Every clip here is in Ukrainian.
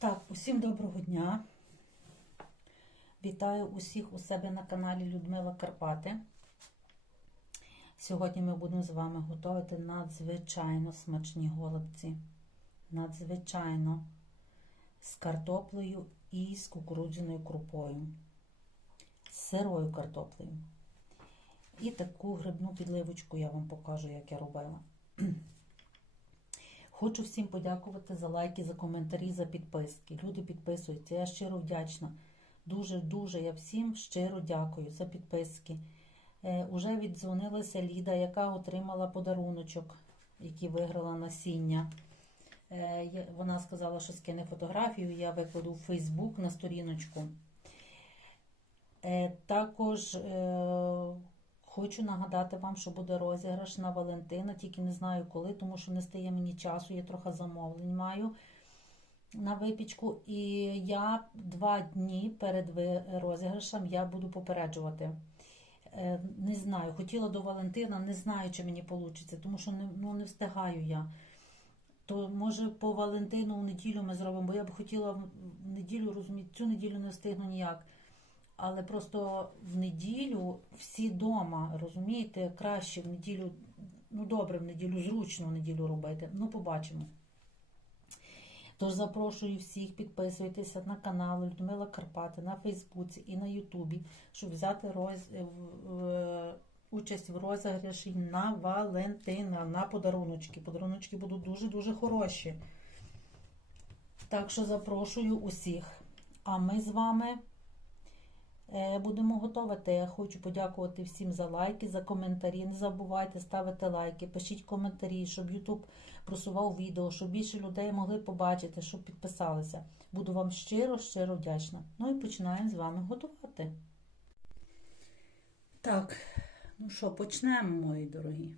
Так, усім доброго дня. Вітаю усіх у себе на каналі Людмила Карпати. Сьогодні ми будемо з вами готувати надзвичайно смачні голубці. Надзвичайно з картоплею і з кукурудзяною крупою, з сирою картоплею. І таку грибну підливочку я вам покажу, як я робила. Хочу всім подякувати за лайки, за коментарі, за підписки. Люди підписуються. Я щиро вдячна. Дуже-дуже я всім щиро дякую за підписки. Е, уже віддзвонилася Ліда, яка отримала подаруночок, який виграла насіння. Е, вона сказала, що скине фотографію, я викладу в Фейсбук на сторіночку. Е, також е, хочу нагадати вам, що буде розіграш на Валентина, тільки не знаю коли, тому що не стає мені часу, я трохи замовлень маю на випічку. І я два дні перед розіграшем я буду попереджувати. Е, Не знаю, хотіла до Валентина, не знаю, чи мені вийде, тому що не, ну, не встигаю я. То може по Валентину в неділю ми зробимо, бо я б хотіла в неділю розуміти, цю неділю не встигну ніяк. Але просто в неділю всі вдома, розумієте, краще в неділю, ну добре, в неділю зручно в неділю робити. Ну, побачимо. Тож запрошую всіх, підписуйтеся на канал Людмила Карпати на Фейсбуці і на Ютубі, щоб взяти роз... участь в розіграші на Валентина, на подаруночки. Подаруночки будуть дуже-дуже хороші. Так що запрошую усіх. А ми з вами будемо готувати. Я хочу подякувати всім за лайки, за коментарі. Не забувайте ставити лайки, пишіть коментарі, щоб YouTube просував відео, щоб більше людей могли побачити, щоб підписалися. Буду вам щиро, щиро вдячна. Ну і починаємо з вами готувати. Так, ну що, почнемо, мої дорогі.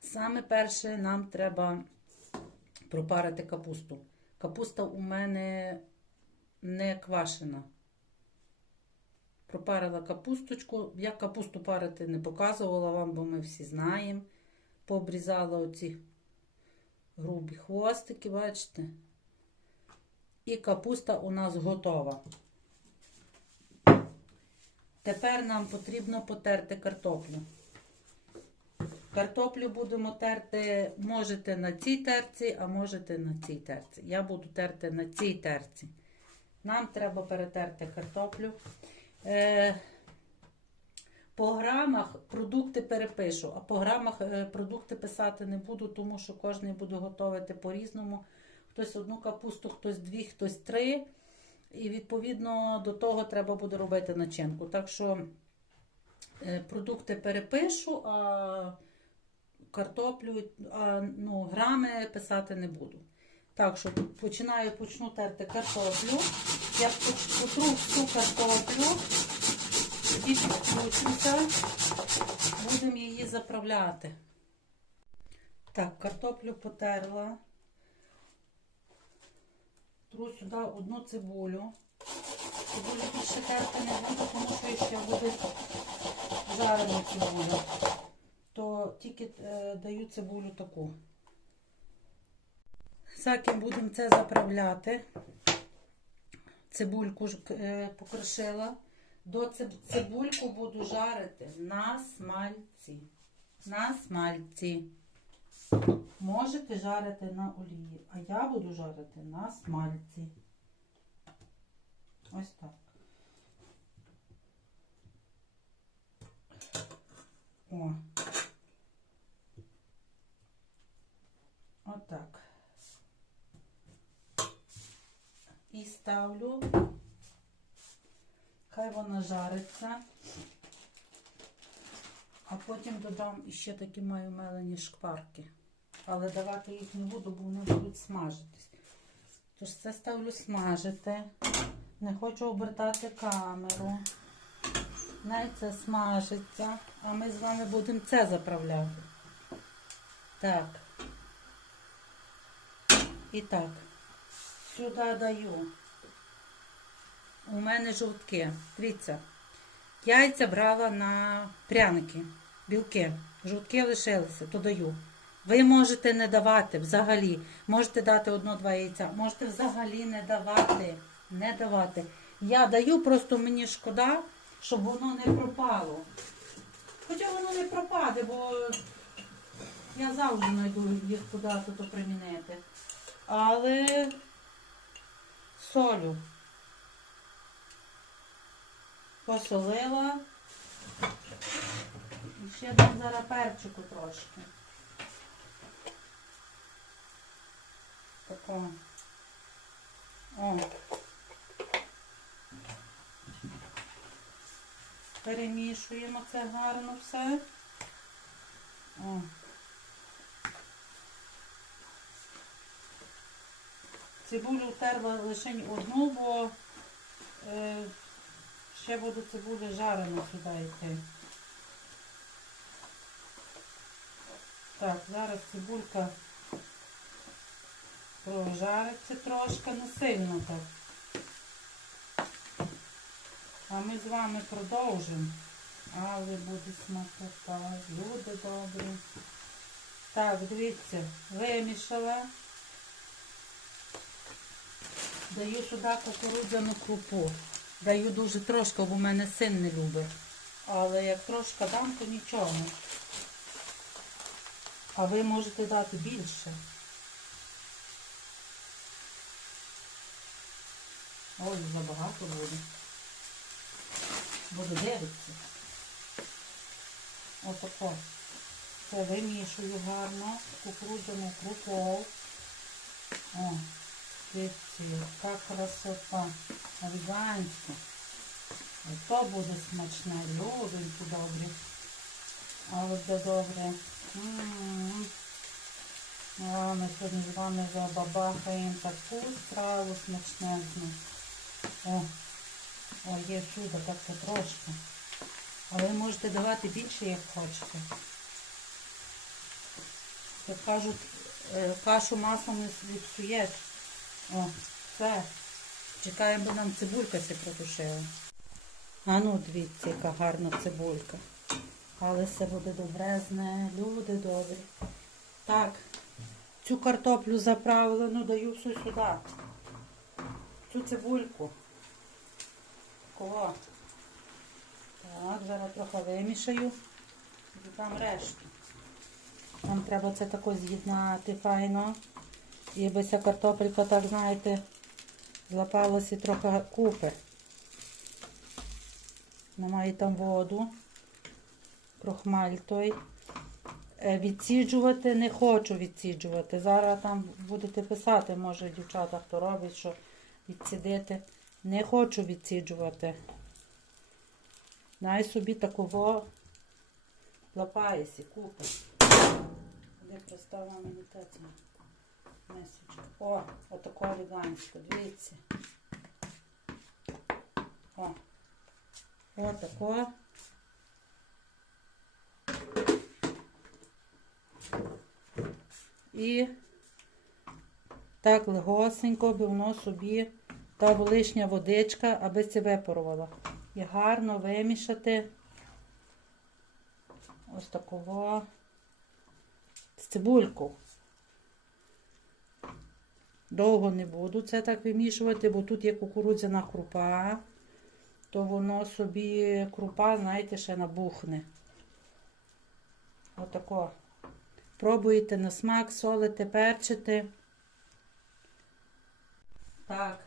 Саме перше нам треба пропарити капусту. Капуста у мене не квашена. Пропарила капусточку. Я капусту парити не показувала вам, бо ми всі знаємо. Пообрізала оці грубі хвостики, бачите? І капуста у нас готова. Тепер нам потрібно потерти картоплю. Картоплю будемо терти, можете на цій терці, а можете на цій терці. Я буду терти на цій терці. Нам треба перетерти картоплю. Е, по грамах продукти перепишу, а по грамах е, продукти писати не буду, тому що кожен буде готувати по-різному. Хтось одну капусту, хтось дві, хтось три. І відповідно до того треба буде робити начинку. Так що е, продукти перепишу, а картоплю, а, ну, грами писати не буду. Так що починаю, почну терти картоплю. Я потру всю картоплю і підключуся. Будемо її заправляти. Так, картоплю потерла. Тру сюди одну цибулю. Цибулю більше терти не буду, тому що ще буде жарена цибуля. То тільки е, даю цибулю таку. Всяким будемо це заправляти. Цибульку е, покришила. До циб- цибульку буду жарити на смальці. На смальці. Можете жарити на олії, а я буду жарити на смальці. Ось так. О. Отак. І ставлю. Хай вона жариться. А потім додам іще такі маю мелені шкварки. Але давати їх не буду, бо вони будуть смажитись. Тож це ставлю смажити. Не хочу обертати камеру. Най це смажиться. А ми з вами будемо це заправляти. Так. І так. Сюди даю. У мене жовтки. Дивіться. Яйця брала на пряники, білки. Жовтки лишилися, то даю. Ви можете не давати взагалі. Можете дати одно-два яйця, можете взагалі не давати. Не давати. Я даю, просто мені шкода, щоб воно не пропало. Хоча воно не пропаде, бо я завжди знайду їх куди тут примінити. Але солю. Посолила. І ще дам зараз перчику трошки. Тако. О. Перемішуємо це гарно все. О. Цибулю терла лише одну, бо е, ще буде цибуля жарена сюди йти. Так, зараз цибулька прожариться трошки, не сильно так. А ми з вами продовжимо. Але буде смакота, люди добрі. Так, дивіться, вимішала. Даю сюди кукурудзяну крупу. Даю дуже трошки, бо в мене син не любить. Але як трошки дам, то нічого. А ви можете дати більше. Ой, забагато буде. Буду дивитися. Отако. Це вимішую гарно, кукурудзяну крупу. О, дивіться, яка красота. Афганська. Ото буде смачне, любенькі добрі. А от де добре. А ми сьогодні з вами забабахаємо таку страву смачнезну. О, о, є чудо, так потрошки. А ви можете давати більше, як хочете. Як кажуть, е, кашу маслом не зіпсуєш. О, все. Чекаємо, бо нам цибулька се протушила. А ну, дивіться, яка гарна цибулька. Але все буде добрезне, люди добрі. Так, цю картоплю заправлену даю всю сюди. Цю цибульку. Кого? Так, зараз трохи вимішаю і додам решту. Нам треба це тако з'єднати файно. І би ця картопелька, так знаєте, злапалася трохи купи. Немає там воду, крохмаль той. Е, Відсіджувати не хочу відсіджувати. Зараз там будете писати, може, дівчата, хто робить, що відсідити. Не хочу відсіджувати. Най собі такого лапаєсі, купи. Де простава мені та О, отако елегантсько, дивіться. О, отако. І так легосенько би воно собі та лишня водичка, аби це випарувала. І гарно вимішати ось такого з. Довго не буду це так вимішувати, бо тут є кукурудзяна крупа, то воно собі крупа, знаєте, ще набухне. Отако. Пробуєте на смак, солите, перчите. Так.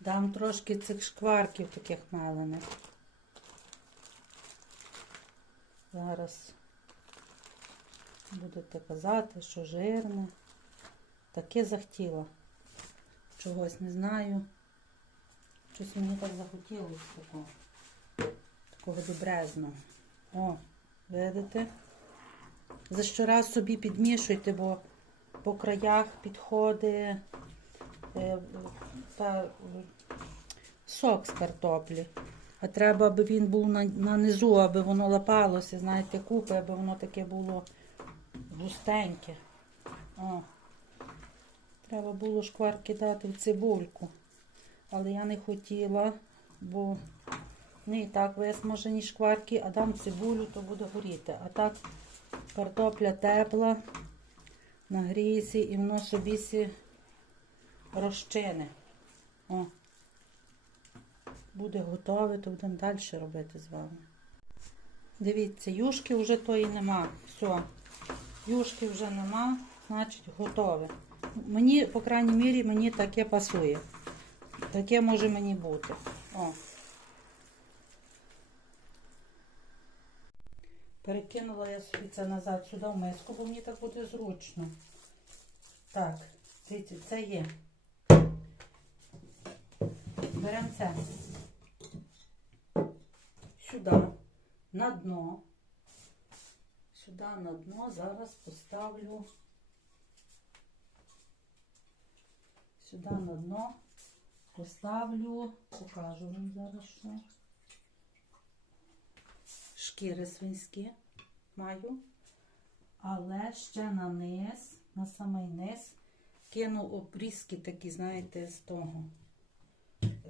Дам трошки цих шкварків таких мелених. Зараз будете казати, що жирне. Таке захотіла. Чогось не знаю. Щось мені так захотілося такого. Такого добрезного. О, видите? За щораз собі підмішуйте, бо по краях підходить е, е, сок з картоплі. А треба, аби він був на, на низу, аби воно лапалося, знаєте, купи, аби воно таке було густеньке. О. Треба було шкварки дати в цибульку. Але я не хотіла, бо не і так висмажені шкварки, а дам цибулю, то буде горіти. А так картопля тепла, нагріється і воно собі сі розчине. О. Буде готове, то будемо далі робити з вами. Дивіться, юшки вже тої нема. Все. Юшки вже нема, значить готове. Мені, по крайній мірі, мені таке пасує. Таке може мені бути. О. Перекинула я собі це назад сюди в миску, бо мені так буде зручно. Так, дивіться, це є. Беремо це. Сюди, на дно. Сюди на дно зараз поставлю. Сюди на дно поставлю, покажу вам зараз що. Шкіри свинські маю, але ще на низ, на самий низ, кину обрізки такі, знаєте, з того,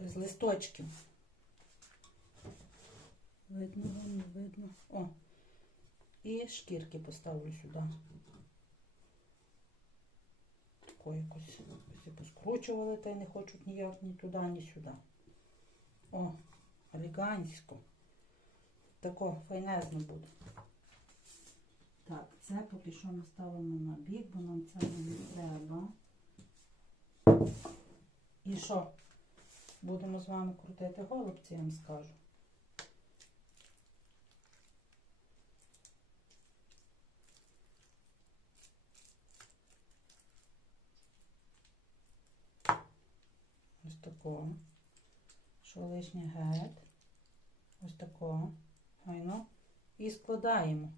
з листочків. Видно, не видно. О, і шкірки поставлю сюди. Тако якось ось поскручували, та й не хочуть ніяк ні туди, ні сюди. О, елегантсько. Тако файнезно буде. Так, це поки що ми ставимо на бік, бо нам це не треба. І що? Будемо з вами крутити голубці, я вам скажу. Ось. Що лишнє геть. Ось такого. Файно. І складаємо.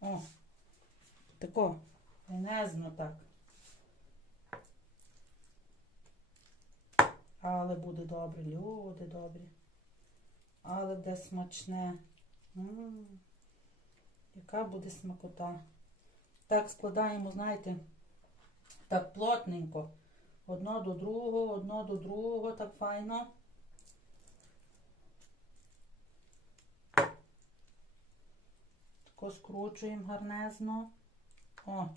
О, тако. Файнезно так. Але буде добре, люди добрі. Але де смачне. Яка буде смакота. Так складаємо, знаєте, так плотненько. Одно до другого, одно до другого, так файно. Тако скручуємо гарнезно. О.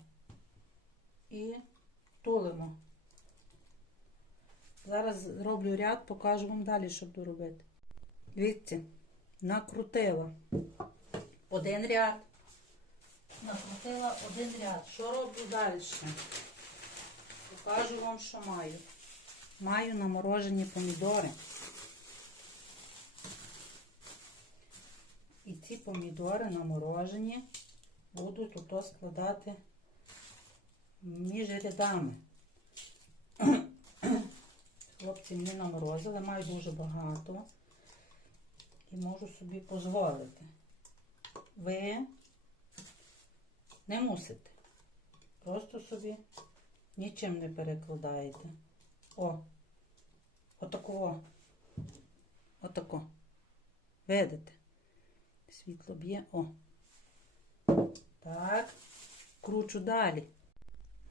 І тулимо. Зараз зроблю ряд, покажу вам далі, що буду робити. Дивіться, накрутила один ряд. Накрутила один ряд. Що роблю далі? Покажу вам, що маю. Маю наморожені помідори. І ці помідори наморожені будуть ото складати між рядами. Хлопці мені наморозили, маю дуже багато і можу собі дозволити. Ви не мусите. Просто собі нічим не перекладаєте. О, отако. Отако. Видите? Світло б'є. О. Так. Кручу далі.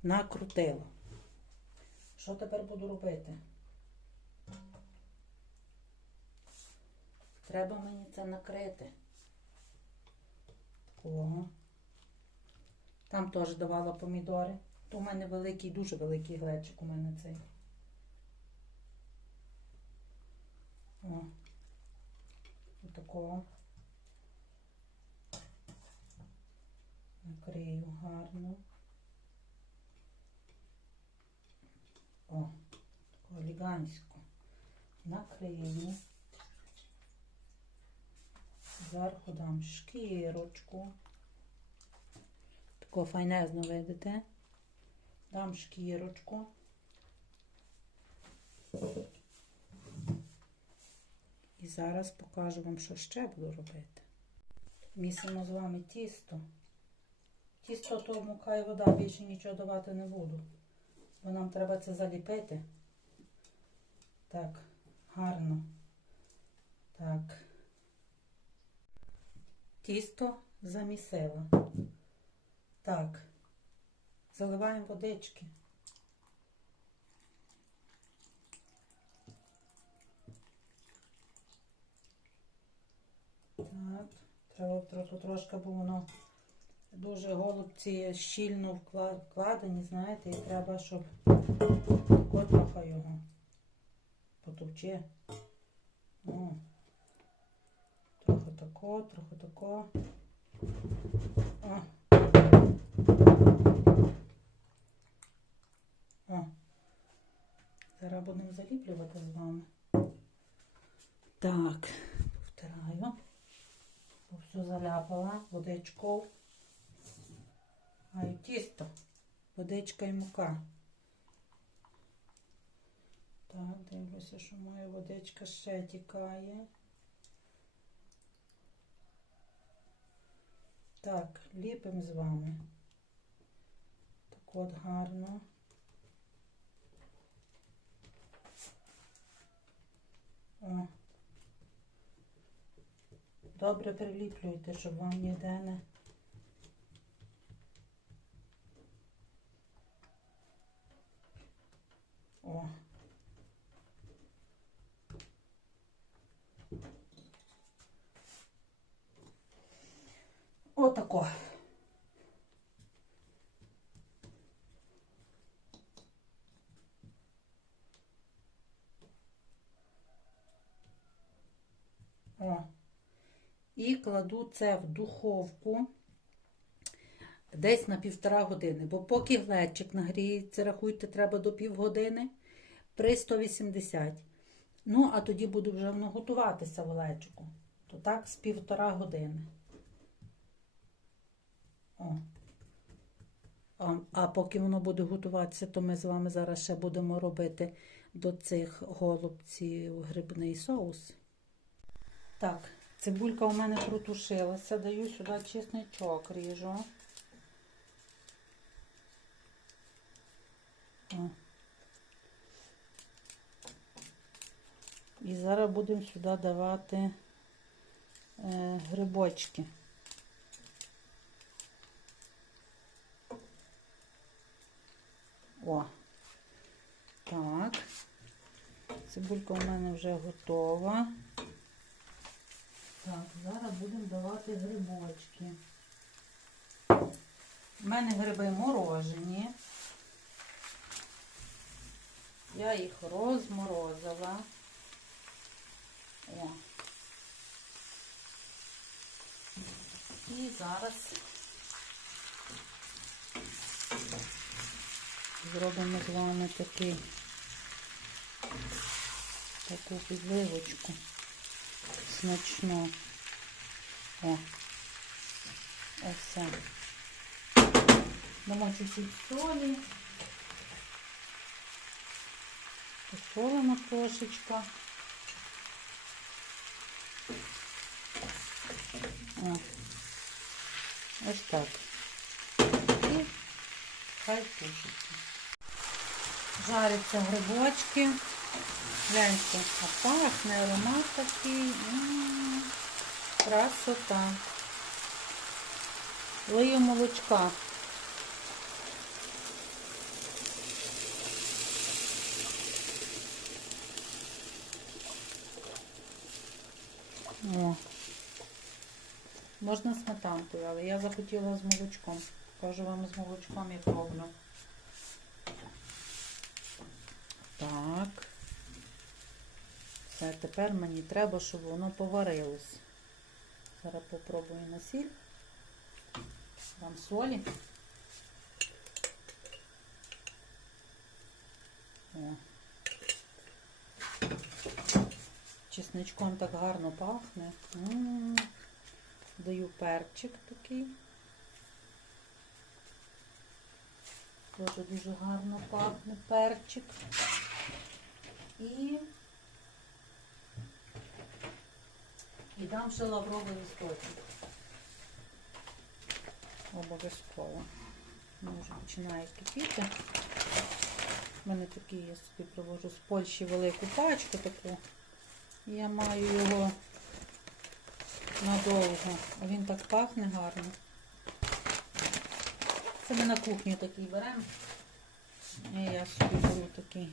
Накрутила. Що тепер буду робити? Треба мені це накрити. Такого. Там теж давала помідори. То у мене великий, дуже великий глечик у мене цей. О. Отакого. Накрию гарно. О, таку елегантську. Накрию. Зверху дам шкірочку. Тако файнезно видите. Дам шкірочку. І зараз покажу вам, що ще буду робити. Місимо з вами тісто. Тісто то мука і вода, більше нічого давати не буду. Бо нам треба це заліпити. Так, гарно. Так. Тісто замісила. Так. Заливаємо водички. Так, треба трохи трошки, бо воно дуже голубці щільно вкладені, знаєте, і треба, щоб трохи його потовче. Ну, трохи тако, трохи тако. О. О. Зараз будемо заліплювати з вами. Так, повтираю. Бо все заляпала водичкою. А і тісто, водичка і мука. Так, дивлюся, що моя водичка ще тікає. Так, ліпимо з вами. Так от гарно. О. Добре приліплюйте, щоб вам ніде не. О. Отако. О. І кладу це в духовку десь на півтора години. Бо поки глечик нагріється, рахуйте, треба до півгодини при 180. Ну, а тоді буду вже воно готуватися в глечику. То так з півтора години. О. А, а поки воно буде готуватися, то ми з вами зараз ще будемо робити до цих голубців грибний соус. Так, цибулька у мене протушилася. Даю сюди чесничок ріжу. І зараз будемо сюди давати е, грибочки. О, так. Цибулька у мене вже готова. Так, зараз будемо давати грибочки. У мене гриби морожені. Я їх розморозила. О. І зараз зробимо з вами такий таку підливочку смачну. О, все. Дамо чуть-чуть солі. Посолимо трошечка. О, ось так. І хай тушиться. Жаряться грибочки. Гляньте, а пахне аромат такий. М, Красота. Лию молочка. О. Можна сметанкою, але я захотіла з молочком. Кажу вам з молочком як роблю. Так. Все, тепер мені треба, щоб воно поварилось. Зараз попробую на сіль. Дам солі. О. Чесничком так гарно пахне. М. Даю перчик такий. Дуже дуже гарно пахне перчик. І І дам ще лавровий листочок. Обов'язково. Ну, вже починає кипіти. У мене такий, я собі привожу з Польщі велику пачку таку. Я маю його надовго. Він так пахне гарно. Це ми на кухню такий беремо. І я собі беру такий.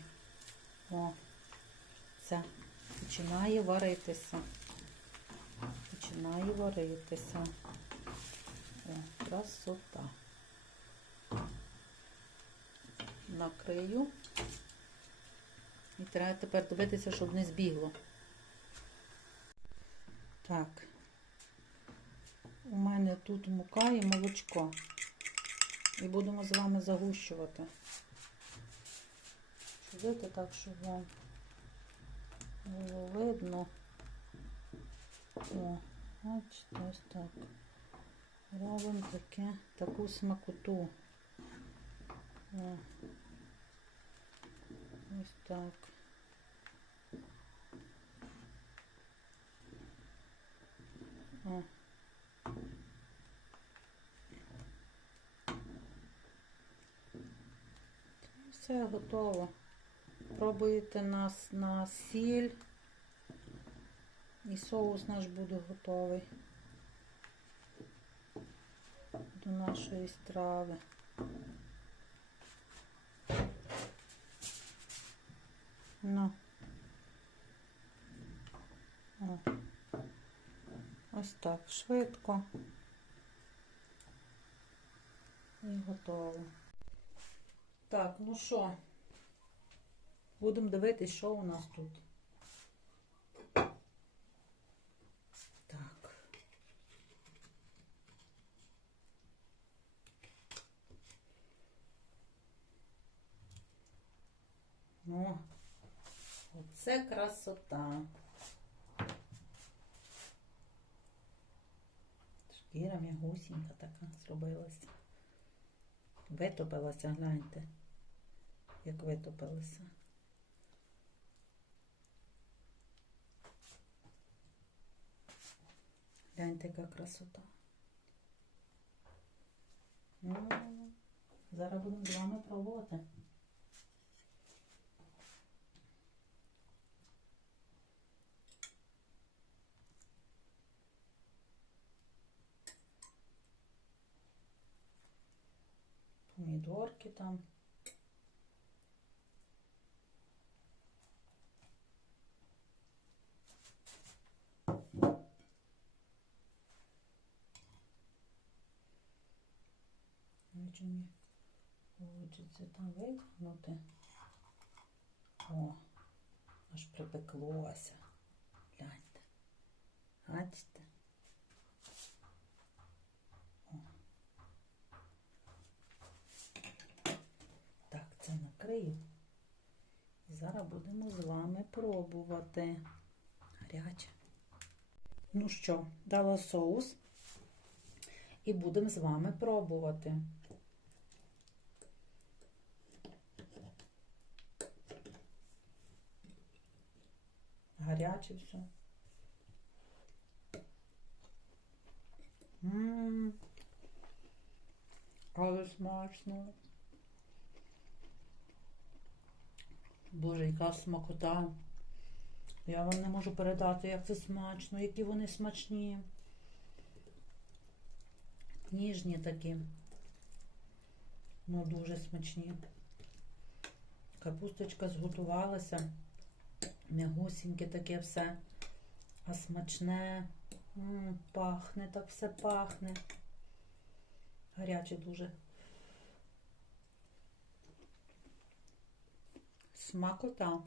О, все. Починає варитися. Починає варитися. О, красота. Накрию. І треба тепер дивитися, щоб не збігло. Так. У мене тут мука і молочко. І будемо з вами загущувати. Сидити так, щоб вам було видно. О, бачите, ось так. Робимо таке, таку смакоту. О. Ось так. О. Все готово. Пробуєте нас на сіль. І соус наш буде готовий до нашої страви. Ну. О. Ось так, швидко. І готово. Так, ну що, будемо дивитись, що у нас тут. Так. О, оце красота. Шкіра м'ягусінька така зробилася. Витопилася, гляньте, як витопилася. Гляньте, яка красота. Ну, зараз будемо з вами пробувати. Помідорки там. Мені хочеться там витягнути. О, аж припеклося. Гляньте. Бачите? О. Так, це. І зараз будемо з вами пробувати. Гаряче. Ну що, дала соус. І будемо з вами пробувати. Гаряче все. Але смачно. Боже, яка смакота. Я вам не можу передати, як це смачно, які вони смачні. Ніжні такі. Ну, дуже смачні. Капусточка зготувалася. М'ягусіньке таке все. А смачне. М -м, пахне, так все пахне. Гаряче дуже. Смакота.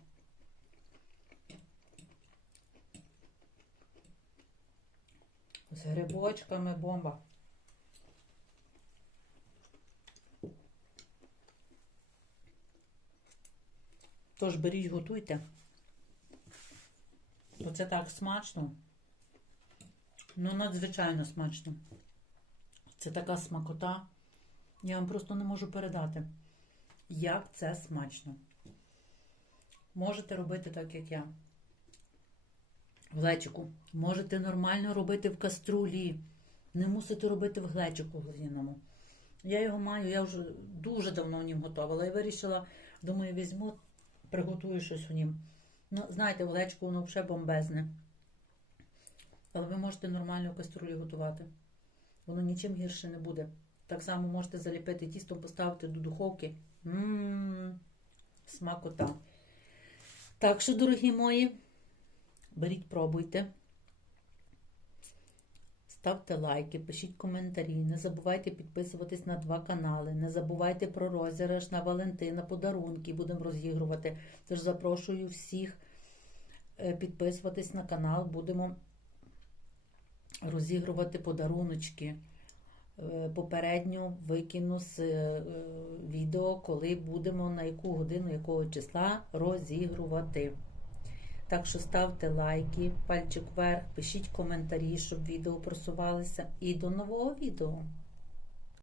З грибочками бомба. Тож беріть, готуйте. Оце так смачно. Ну, надзвичайно смачно. Це така смакота. Я вам просто не можу передати, як це смачно. Можете робити так, як я. В глечику. Можете нормально робити в каструлі. Не мусите робити в глечику глиняному. Я його маю, я вже дуже давно в нім готувала. І вирішила, думаю, візьму, приготую щось у нім. Ну, знаєте, в глечику воно взагалі бомбезне. Але ви можете нормально в каструлі готувати. Воно нічим гірше не буде. Так само можете заліпити тісто, поставити до духовки. Ммм, смакота. Так що, дорогі мої, беріть, пробуйте. ставте лайки, пишіть коментарі, не забувайте підписуватись на два канали, не забувайте про розіграш на Валентина, подарунки будемо розігрувати. Тож запрошую всіх е, підписуватись на канал, будемо розігрувати подаруночки. Е, Попередньо викину з е, відео, коли будемо на яку годину, якого числа розігрувати. Так що ставте лайки, пальчик вверх, пишіть коментарі, щоб відео просувалися. І до нового відео!